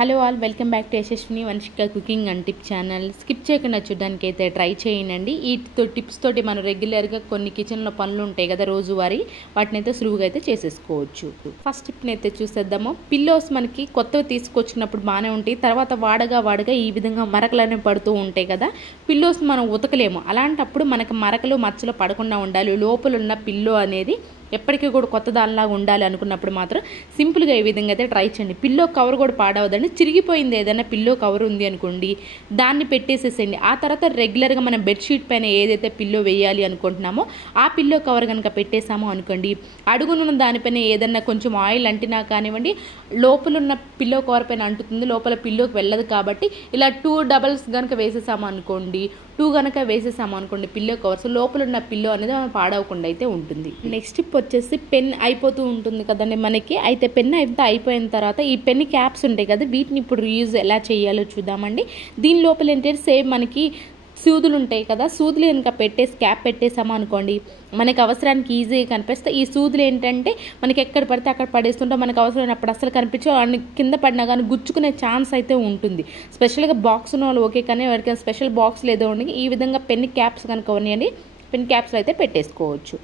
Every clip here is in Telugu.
Hello all welcome back to Yashaswini Vamshika cooking and tip channel. Skip చేయకుండా చూడడానికి అయితే ట్రై చేయండి. ఈ టిప్స్ తోటి మనం రెగ్యులర్గా కొన్ని కిచెన్లో పనులు ఉంటాయి కదా రోజువారీ, వాటిని అయితే సులువుగా అయితే చేసేసుకోవచ్చు. ఫస్ట్ టిప్ని అయితే చూసేద్దాము. పిల్లోస్ మనకి కొత్తవి తీసుకొచ్చినప్పుడు బాగానే ఉంటాయి, తర్వాత వాడగా ఈ విధంగా మరకలు అనేవి పడుతూ ఉంటాయి కదా. పిల్లోస్ మనం ఉతకలేము, అలాంటప్పుడు మనకు మరకలు మచ్చలు పడకుండా ఉండాలి, లోపల ఉన్న పిల్లో అనేది ఎప్పటికీ కూడా కొత్త దానిలాగా ఉండాలి అనుకున్నప్పుడు మాత్రం సింపుల్గా ఈ విధంగా అయితే ట్రై చేయండి. పిల్లో కవర్ కూడా పాడవదండి. చిరిగిపోయింది ఏదైనా పిల్లో కవర్ ఉంది అనుకోండి, దాన్ని పెట్టేసేసేయండి. ఆ తర్వాత రెగ్యులర్గా మనం బెడ్షీట్ పైన ఏదైతే పిల్లో వేయాలి అనుకుంటున్నామో ఆ పిల్లో కవర్ కనుక పెట్టేసామో అనుకోండి, అడుగునున్న దానిపైన ఏదన్నా కొంచెం ఆయిల్ అంటినా కానివ్వండి, లోపల ఉన్న పిల్లో కవర్ పైన అంటుతుంది, లోపల పిల్లోకి వెళ్ళదు. కాబట్టి ఇలా 2 డబల్స్ కనుక వేసేసాము అనుకోండి, 2 కనుక వేసేసాము అనుకోండి పిల్లో కవర్స్, లోపల ఉన్న పిల్లో అనేది మనం పాడవకుండా అయితే ఉంటుంది. నెక్స్ట్ టిప్ వచ్చేసి పెన్ అయిపోతూ ఉంటుంది కదండి మనకి. అయితే పెన్ అయితే అయిపోయిన తర్వాత ఈ పెన్ క్యాప్స్ ఉంటాయి కదా, వీటిని ఇప్పుడు రీయూజ్ ఎలా చేయాలో చూద్దామండి. దీని లోపల ఏంటంటే సేమ్ మనకి సూదులు ఉంటాయి కదా, సూదులు కనుక పెట్టేసి క్యాప్ పెట్టేసామో అనుకోండి, మనకి అవసరానికి ఈజీగా కనిపిస్తే ఈ సూదులు ఏంటంటే మనకి ఎక్కడ పడితే అక్కడ పడేస్తుంటే మనకు అవసరమైనప్పుడు అసలు కనిపించవు, కింద పడినా కానీ గుచ్చుకునే ఛాన్స్ అయితే ఉంటుంది. స్పెషల్గా బాక్స్ ఉన్న వాళ్ళు ఓకే, కానీ ఎవరికైనా స్పెషల్ బాక్స్ లేదో ఉండి ఈ విధంగా పెన్ క్యాప్స్ కనుక ఉన్నాయండి, పెన్ క్యాప్స్ అయితే పెట్టేసుకోవచ్చు.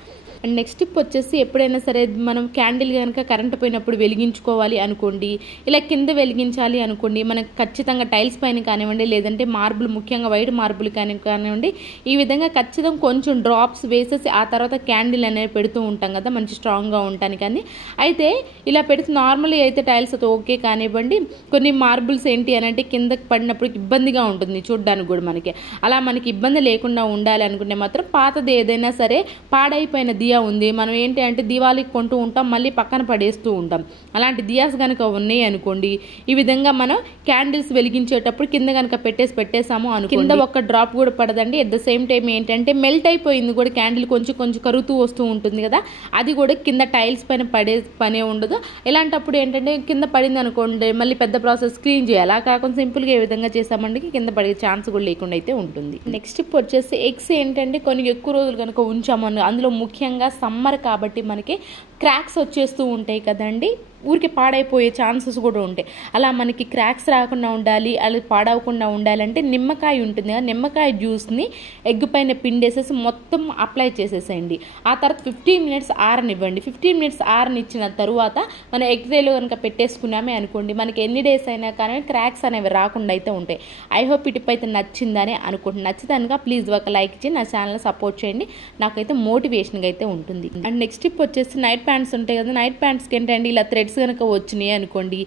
అండ్ నెక్స్ట్ టిప్ వచ్చేసి ఎప్పుడైనా సరే మనం క్యాండిల్ కనుక కరెంటు పోయినప్పుడు వెలిగించుకోవాలి అనుకోండి, ఇలా కింద వెలిగించాలి అనుకోండి, మనకు ఖచ్చితంగా టైల్స్ పైన కానివ్వండి, లేదంటే మార్బుల్, ముఖ్యంగా వైట్ మార్బుల్ కానివ్వండి, ఈ విధంగా ఖచ్చితంగా కొంచెం డ్రాప్స్ వేసేసి ఆ తర్వాత క్యాండిల్ అనేది పెడుతూ ఉంటాం కదా మంచి స్ట్రాంగ్గా ఉంటాను. కానీ అయితే ఇలా పెడితే నార్మల్లీ అయితే టైల్స్ అయితే ఓకే కానివ్వండి, కొన్ని మార్బుల్స్ ఏంటి అని అంటే కిందకి పడినప్పుడు ఇబ్బందిగా ఉంటుంది చూడడానికి కూడా మనకి. అలా మనకి ఇబ్బంది లేకుండా ఉండాలి అనుకుంటే మాత్రం పాతది ఏదైనా సరే, పాడైపోయిన దియా ఉంది, మనం ఏంటి అంటే దివాళీకి కొంటూ ఉంటాం, మళ్ళీ పక్కన పడేస్తూ ఉంటాం, అలాంటి దియాస్ కనుక ఉన్నాయి అనుకోండి, ఈ విధంగా మనం క్యాండిల్స్ వెలిగించేటప్పుడు కింద కనుక పెట్టేసాము అనుకోండి, కింద ఒక్క డ్రాప్ కూడా పడదండి. అట్ ద సేమ్ టైం ఏంటంటే మెల్ట్ అయిపోయింది కూడా క్యాండిల్, కొంచెం కరుగుతూ వస్తూ ఉంటుంది కదా, అది కూడా కింద టైల్స్ పైన పడే పనే ఉండదు. ఇలాంటప్పుడు ఏంటంటే కింద పడింది అనుకోండి, మళ్ళీ పెద్ద ప్రాసెస్ క్లీన్ చేయాలి. అలా కాకుండా సింపుల్గా ఏ విధంగా చేసామంటే కింద పడే ఛాన్స్ కూడా లేకుండా అయితే ఉంటుంది. నెక్స్ట్ టిప్ వచ్చేసి ఎగ్స్ ఏంటంటే కొన్ని ఎక్కువ రోజులు కనుక ఉంచాము, అందులో ముఖ్యంగా సమ్మర్ కాబట్టి మనకి క్రాక్స్ వచ్చేస్తూ ఉంటాయి కదండి, ఊరికి పాడైపోయే ఛాన్సెస్ కూడా ఉంటాయి. అలా మనకి క్రాక్స్ రాకుండా ఉండాలి, అలా పాడవకుండా ఉండాలంటే నిమ్మకాయ ఉంటుంది కదా, నిమ్మకాయ జ్యూస్ని ఎగ్ పైన పిండేసేసి మొత్తం అప్లై చేసేసేయండి. ఆ తర్వాత 15 మినిట్స్ ఆరనివ్వండి. 15 మినిట్స్ ఆరనిచ్చిన తరువాత మన ఎగ్ ట్రేలో కనుక పెట్టేసుకున్నామే అనుకోండి, మనకి ఎన్ని డేస్ అయినా కానీ క్రాక్స్ అనేవి రాకుండా అయితే ఉంటాయి. ఐ హోప్ ఈ టిప్ అయితే నచ్చిందని అనుకుంటున్నాను. నచ్చితే ప్లీజ్ ఒక లైక్ ఇచ్చి నా ఛానల్ సపోర్ట్ చేయండి, నాకైతే మోటివేషన్గా అయితే ఉంటుంది. అండ్ నెక్స్ట్ టిప్ వచ్చేసి నైట్ ప్యాంట్స్ ఉంటాయి కదా, నైట్ ప్యాంట్స్కి ఏంటంటే ఇలా థ్రెడ్స్ కనుక వచ్చినాయి అనుకోండి,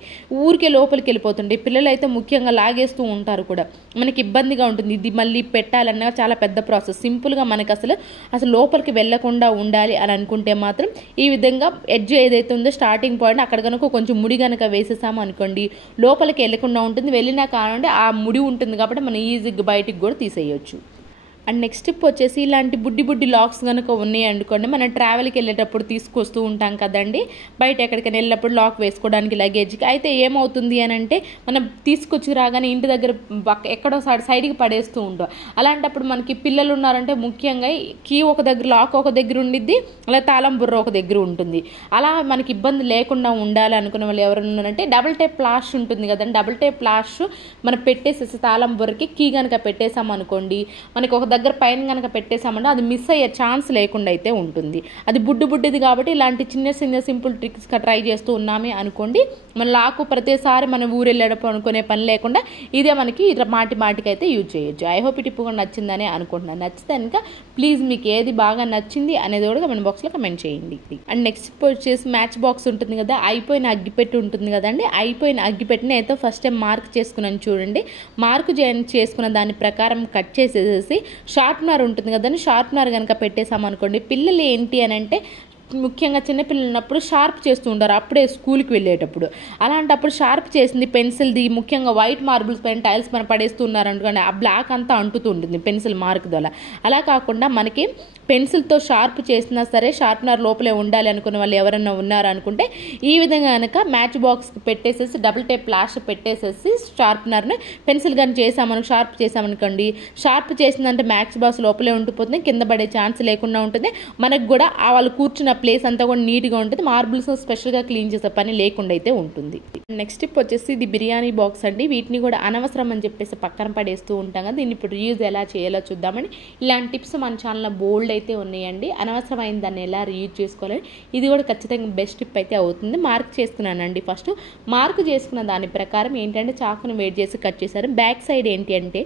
ఊరికే లోపలికి వెళ్ళిపోతుంటాయి. పిల్లలు అయితే ముఖ్యంగా లాగేస్తూ ఉంటారు కూడా, మనకి ఇబ్బందిగా ఉంటుంది. ఇది మళ్ళీ పెట్టాలన్నా చాలా పెద్ద ప్రాసెస్. సింపుల్గా మనకి అసలు లోపలికి వెళ్ళకుండా ఉండాలి అని అనుకుంటే మాత్రం ఈ విధంగా ఎడ్జ్ ఏదైతే ఉందో స్టార్టింగ్ పాయింట్ అక్కడ కనుక కొంచెం ముడి కనుక వేసేసాము అనుకోండి, లోపలికి వెళ్ళకుండా ఉంటుంది. వెళ్ళినా కానండి ఆ ముడి ఉంటుంది కాబట్టి మనం ఈజీగా బయటికి కూడా తీసేయచ్చు. అండ్ నెక్స్ట్ టిప్ వచ్చేసి ఇలాంటి బుడ్డి లాక్స్ కనుక ఉన్నాయి అనుకోండి, మనం ట్రావెల్కి వెళ్ళేటప్పుడు తీసుకొస్తూ ఉంటాం కదండి, బయట ఎక్కడికైనా వెళ్ళినప్పుడు లాక్ వేసుకోవడానికి లగేజ్కి. అయితే ఏమవుతుంది అని అంటే మనం తీసుకొచ్చి రాగానే ఇంటి దగ్గర ఎక్కడో సైడ్కి పడేస్తూ ఉంటాం. అలాంటప్పుడు మనకి పిల్లలు ఉన్నారంటే ముఖ్యంగా కీ ఒక దగ్గర, లాక్ ఒక దగ్గర ఉండిద్ది, అలా తాళం బుర్ర ఒక దగ్గర ఉంటుంది. అలా మనకి ఇబ్బంది లేకుండా ఉండాలి అనుకునే వాళ్ళు ఎవరైనా ఉన్నారంటే డబుల్ టేప్ ప్లాష్ ఉంటుంది కదండి, డబుల్ టేప్ ప్లాష్ మనం పెట్టేసేసి తాళం బుర్రకి కీ కనుక పెట్టేసాం అనుకోండి, మనకి ఒక దగ్గర పైన కనుక పెట్టేసామంటే అది మిస్ అయ్యే ఛాన్స్ లేకుండా అయితే ఉంటుంది. అది బుడ్డిది కాబట్టి ఇలాంటి చిన్న సింపుల్ ట్రిక్స్ ట్రై చేస్తూ ఉన్నామే అనుకోండి, మన లాకు ప్రతిసారి మనం ఊరు వెళ్ళేటప్పుడు అనుకునే పని లేకుండా ఇదే మనకి మాటికి అయితే యూజ్ చేయొచ్చు. ఐ హోప్ ఈ టిప్ కూడా నచ్చిందని అనుకుంటున్నాను. నచ్చితే కనుక ప్లీజ్ మీకు ఏది బాగా నచ్చింది అనేది కూడా కమెంట్ బాక్స్లో కమెంట్ చేయండి. అండ్ నెక్స్ట్ వచ్చేసి మ్యాచ్ బాక్స్ ఉంటుంది కదా, అయిపోయిన అగ్గిపెట్టి ఉంటుంది కదండి, అయిపోయిన అగ్గిపెట్టిని అయితే ఫస్ట్ టైం మార్క్ చేసుకున్నాను చూడండి. మార్క్ చేసుకున్న దాని ప్రకారం కట్ చేసేసి షార్ప్నర్ ఉంటుంది కదండి, షార్ప్నర్ కనుక పెట్టేసామనుకోండి, పిల్లలు ఏంటి అని అంటే ముఖ్యంగా చిన్నపిల్లలు ఉన్నప్పుడు షార్ప్ చేస్తూ ఉంటారు అప్పుడే స్కూల్కి వెళ్ళేటప్పుడు. అలాంటప్పుడు షార్ప్ చేసింది పెన్సిల్ది ముఖ్యంగా వైట్ మార్బుల్స్ పైన టైల్స్ పైన పడేస్తున్నారు అనుకోండి, ఆ బ్లాక్ అంతా అంటుతూ ఉంటుంది పెన్సిల్ మార్క్ ద్వారా. అలా కాకుండా మనకి పెన్సిల్తో షార్ప్ చేసినా సరే షార్ప్నర్ లోపలే ఉండాలి అనుకునే వాళ్ళు ఎవరైనా ఉన్నారు అనుకుంటే ఈ విధంగా కనుక మ్యాచ్ బాక్స్కి పెట్టేసేసి డబుల్ టేప్ ప్లాష్ పెట్టేసేసి షార్ప్నర్ని పెన్సిల్ కానీ షార్ప్ చేసామనుకోండి, షార్ప్ చేసిందంటే మ్యాచ్ బాక్స్ లోపలే ఉండిపోతుంది, కింద పడే ఛాన్స్ లేకుండా ఉంటుంది. మనకు కూడా వాళ్ళు కూర్చున్న ప్లేస్ అంతా కూడా నీట్గా ఉంటుంది. మార్బుల్స్ స్పెషల్గా క్లీన్ చేసే పని లేకుండా అయితే ఉంటుంది. నెక్స్ట్ టిప్ వచ్చేసి ఇది బిర్యానీ బాక్స్ అండి. వీటిని కూడా అనవసరం అని చెప్పేసి పక్కన పడేస్తూ ఉంటాం కదా, దీన్ని ఇప్పుడు రీయూజ్ ఎలా చేయాలో చూద్దామని. ఇలాంటి టిప్స్ మన ఛానల్లో బోల్డ్ అయితే ఉన్నాయండి. అనవసరమైన దాన్ని ఎలా రీయూజ్ చేసుకోవాలని ఇది కూడా ఖచ్చితంగా బెస్ట్ టిప్ అయితే అవుతుంది. మార్క్ చేసుకున్నానండి. ఫస్ట్ మార్క్ చేసుకున్న దాని ప్రకారం ఏంటంటే చాకుని వేడి చేసి కట్ చేశారు. బ్యాక్ సైడ్ ఏంటి అంటే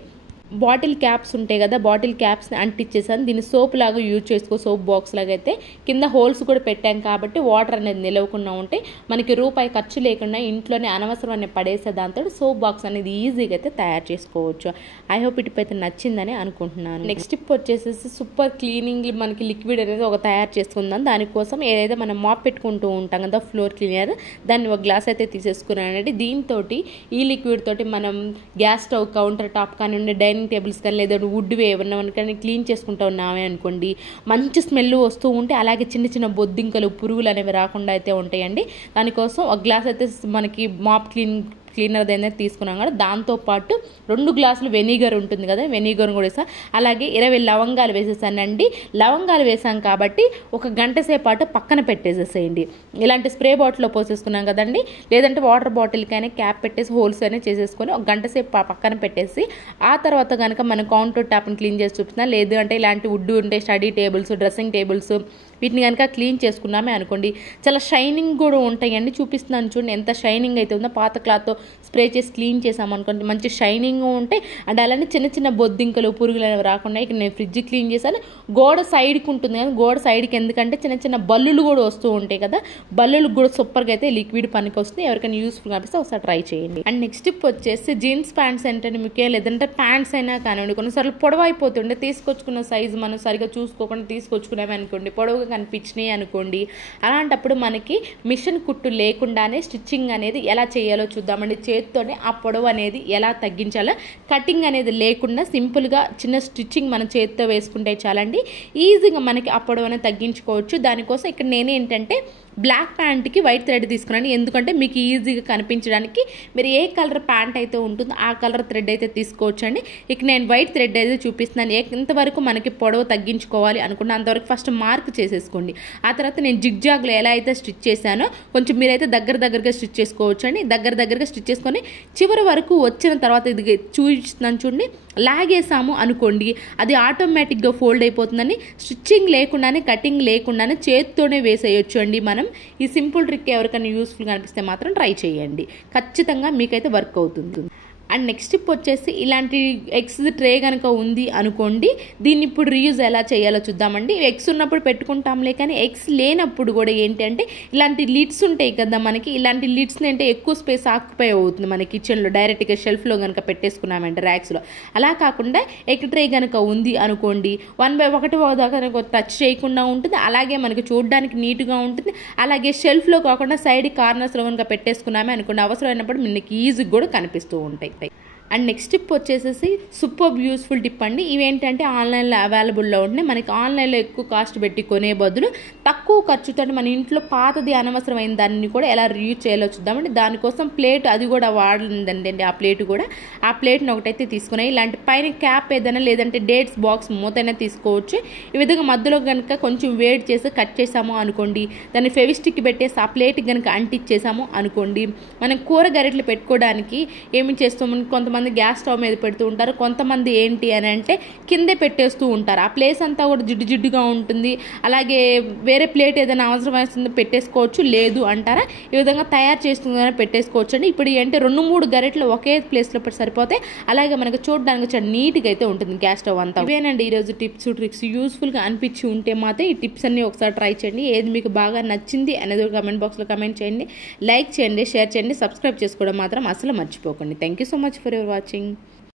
బాటిల్ క్యాప్స్ ఉంటాయి కదా, బాటిల్ క్యాప్స్ని అంటించేసాను. దీన్ని సోప్ లాగా యూజ్ చేసుకో, సోప్ బాక్స్ లాగా అయితే కింద హోల్స్ కూడా పెట్టాం కాబట్టి వాటర్ అనేది నిలవకుండా ఉంటే మనకి రూపాయి ఖర్చు లేకుండా ఇంట్లోనే అనవసరమైన పడేసే దాంతో సోప్ బాక్స్ అనేది ఈజీగా అయితే తయారు చేసుకోవచ్చు. ఐ హోప్ ఈ టిప్ అయితే నచ్చిందని అనుకుంటున్నాను. నెక్స్ట్ టిప్ వచ్చేసి సూపర్ క్లీనింగ్ మనకి లిక్విడ్ అనేది ఒక తయారు చేసుకుందాం. దానికోసం ఏదైతే మనం మాప్ పెట్టుకుంటూ ఉంటాం కదా ఫ్లోర్ క్లీనర్, దాన్ని ఒక గ్లాస్ అయితే తీసేసుకున్నానండి. దీంతో ఈ లిక్విడ్ తోటి మనం గ్యాస్ స్టవ్, కౌంటర్ టాప్ కానివ్వండి, డైనింగ్ టేబుల్స్ కానీ లేదా వుడ్ ఏమన్నా కానీ క్లీన్ చేసుకుంటూ ఉన్నామే అనుకోండి, మంచి స్మెల్ వస్తూ ఉంటే అలాగే చిన్న చిన్న బొద్దింకలు, పురుగులు అనేవి రాకుండా అయితే ఉంటాయండి. దానికోసం ఒక గ్లాస్ అయితే మనకి మాప్ క్లీనర్ అయితే తీసుకున్నాం కదా, దాంతోపాటు 2 గ్లాసులు వెనిగర్ ఉంటుంది కదా, వెనిగర్ కూడా వేసాం. అలాగే 20 లవంగాలు వేసేసానండి. లవంగాలు వేసాం కాబట్టి ఒక గంట సేపు పాటు పక్కన పెట్టేసేసేయండి. ఇలాంటి స్ప్రే బాటిల్లో పోసేసుకున్నాం కదండి, లేదంటే వాటర్ బాటిల్కైనా క్యాప్ పెట్టేసి హోల్స్ అయినా చేసేసుకొని ఒక గంట సేపు పక్కన పెట్టేసి ఆ తర్వాత కనుక మనం కౌంటర్ టాప్ని క్లీన్ చేసి చూపిస్తున్నా, లేదు అంటే ఇలాంటి వుడ్ ఉంటే స్టడీ టేబుల్స్, డ్రెస్సింగ్ టేబుల్స్ వీటిని కనుక క్లీన్ చేసుకున్నామే అనుకోండి, చాలా షైనింగ్ కూడా ఉంటాయండి. చూపిస్తున్నాను చూడండి ఎంత షైనింగ్ అయితే ఉందో. పాత క్లాత్తో స్ప్రే చేసి క్లీన్ చేసామనుకోండి మంచి షైనింగ్ ఉంటాయి. అండ్ అలానే చిన్న చిన్న బొద్దింకలు, పురుగులు అనేవి రాకుండా. ఇక్కడ నేను ఫ్రిడ్జ్ క్లీన్ చేశాను. గోడ సైడ్కి ఉంటుంది కదా, గోడ సైడ్కి ఎందుకంటే చిన్న చిన్న బల్లులు కూడా వస్తూ ఉంటాయి కదా, బల్లులకు కూడా సూపర్గా అయితే లిక్విడ్ పనికి వస్తుంది. ఎవరికైనా యూస్ఫుల్ అనిపిస్తే ఒకసారి ట్రై చేయండి. అండ్ నెక్స్ట్ టిప్ వచ్చేసి జీన్స్ ప్యాంట్స్ ఏంటంటే మీకు లేదంటే ప్యాంట్స్ అయినా కానివ్వండి, కొన్నిసార్లు పొడవైపోతుండే తీసుకొచ్చుకున్న సైజు మనం సరిగా చూసుకోకుండా తీసుకొచ్చుకున్నామే అనుకోండి, పొడవుగా కనిపించినాయి అనుకోండి. అలాంటప్పుడు మనకి మిషన్ కుట్టు లేకుండానే స్టిచ్చింగ్ అనేది ఎలా చేయాలో చూద్దామండి. చేతితోనే ఆ పొడవు అనేది ఎలా తగ్గించాలో, కటింగ్ అనేది లేకుండా సింపుల్గా చిన్న స్టిచ్చింగ్ మనం చేతితో వేసుకుంటే చాలండి, ఈజీగా మనకి ఆ పొడవు అనేది తగ్గించుకోవచ్చు. దానికోసం ఇక్కడ నేనేంటంటే బ్లాక్ ప్యాంట్కి వైట్ థ్రెడ్ తీసుకున్నాను. ఎందుకంటే మీకు ఈజీగా కనిపించడానికి మీరు ఏ కలర్ ప్యాంట్ అయితే ఉంటుందో ఆ కలర్ థ్రెడ్ అయితే తీసుకోవచ్చు అండి. ఇక నేను వైట్ థ్రెడ్ అయితే చూపిస్తున్నాను. ఎంతవరకు మనకి పొడవు తగ్గించుకోవాలి అనుకున్నా అంతవరకు ఫస్ట్ మార్క్ చేసేసుకోండి. ఆ తర్వాత నేను జిగ్జాగ్లో ఎలా అయితే స్టిచ్ చేశానో కొంచెం మీరైతే దగ్గరగా స్టిచ్ చేసుకోవచ్చు అండి. దగ్గరగా స్టిచ్ చేసుకొని చివరి వరకు వచ్చిన తర్వాత ఇది చూపిస్తున్నాను చూడండి, లాగేసాము అనుకోండి అది ఆటోమేటిక్గా ఫోల్డ్ అయిపోతుందని. స్టిచ్చింగ్ లేకుండానే, కటింగ్ లేకుండానే చేతితోనే వేసేయచ్చు అండి మనం. ఈ సింపుల్ ట్రిక్ ఎవరికైనా యూస్ఫుల్గా అనిపిస్తే మాత్రం ట్రై చేయండి, ఖచ్చితంగా మీకైతే వర్క్ అవుతుంది. అండ్ నెక్స్ట్ టిప్ వచ్చేసి ఇలాంటి ఎగ్స్ ట్రే కనుక ఉంది అనుకోండి, దీన్ని ఇప్పుడు రీయూజ్ ఎలా చేయాలో చూద్దామండి. ఎగ్స్ ఉన్నప్పుడు పెట్టుకుంటాంలే, కానీ ఎగ్స్ లేనప్పుడు కూడా ఏంటంటే ఇలాంటి లిడ్స్ ఉంటాయి కదా మనకి, ఇలాంటి లిడ్స్ని అంటే ఎక్కువ స్పేస్ ఆక్యుపై అవుతుంది మన కిచెన్లో, డైరెక్ట్గా షెల్ఫ్లో కనుక పెట్టేసుకున్నామంటే ర్యాక్స్లో. అలా కాకుండా ఎగ్ ట్రే కనుక ఉంది అనుకోండి, 1 by 1 కనుక టచ్ చేయకుండా ఉంటుంది, అలాగే మనకి చూడడానికి నీట్గా ఉంటుంది. అలాగే షెల్ఫ్లో కాకుండా సైడ్ కార్నర్స్లో కనుక పెట్టేసుకున్నామే అనుకోండి, అవసరమైనప్పుడు మనకి ఈజీగా కూడా కనిపిస్తూ ఉంటాయి. అండ్ నెక్స్ట్ టిప్ వచ్చేసేసి సూపర్ యూస్ఫుల్ టిప్ అండి. ఇవేంటంటే ఆన్లైన్లో అవైలబుల్లో ఉంటున్నాయి. మనకి ఆన్లైన్లో ఎక్కువ కాస్ట్ పెట్టి కొనే బదులు తక్కువ ఖర్చుతో మన ఇంట్లో పాతది అనవసరమైన దాన్ని కూడా ఎలా రీయూజ్ చేయాలో చూద్దామండి. దానికోసం ప్లేట్ అది కూడా వాడిందండి. ఆ ప్లేట్ని ఒకటైతే తీసుకున్నాయి. ఇలాంటి పైన క్యాప్ ఏదైనా లేదంటే డేట్స్ బాక్స్ మూతైనా తీసుకోవచ్చు. ఈ విధంగా మధ్యలో కనుక కొంచెం వేడి చేసి కట్ చేసాము అనుకోండి, దాన్ని ఫెవిస్టిక్ పెట్టేసి ఆ ప్లేట్కి కనుక అంటించేసాము అనుకోండి, మనం కూర గరిటెలు పెట్టుకోవడానికి ఏమి చేస్తామని కొంతమంది గ్యాస్ స్టవ్ మీద పెడుతూ ఉంటారు, కొంతమంది ఏంటి అని అంటే కిందే పెట్టేస్తూ ఉంటారు. ఆ ప్లేస్ అంతా కూడా జిడ్డుగా ఉంటుంది. అలాగే వేరే ప్లేట్ ఏదైనా అవసరం వస్తుందో పెట్టేసుకోవచ్చు, లేదు అంటారా ఈ విధంగా తయారు చేసుకుందని పెట్టేసుకోవచ్చు అండి. ఇప్పుడు ఏంటంటే 2-3 గరిటెలు ఒకే ప్లేస్లో సరిపోతాయి. అలాగే మనకు చూడడానికి చాలా నీట్గా అయితే ఉంటుంది గ్యాస్ స్టవ్ అంతా. ఇవేనండి ఈరోజు టిప్స్ ట్రిక్స్. యూస్ఫుల్గా అనిపించి ఉంటే మాత్రం ఈ టిప్స్ అన్ని ఒకసారి ట్రై చేయండి. ఏది మీకు బాగా నచ్చింది అనేది కమెంట్ బాక్స్లో కమెంట్ చేయండి, లైక్ చేయండి, షేర్ చేయండి, సబ్స్క్రైబ్ చేసుకోవడం మాత్రం అసలు మర్చిపోకండి. Thank you so much for your watching.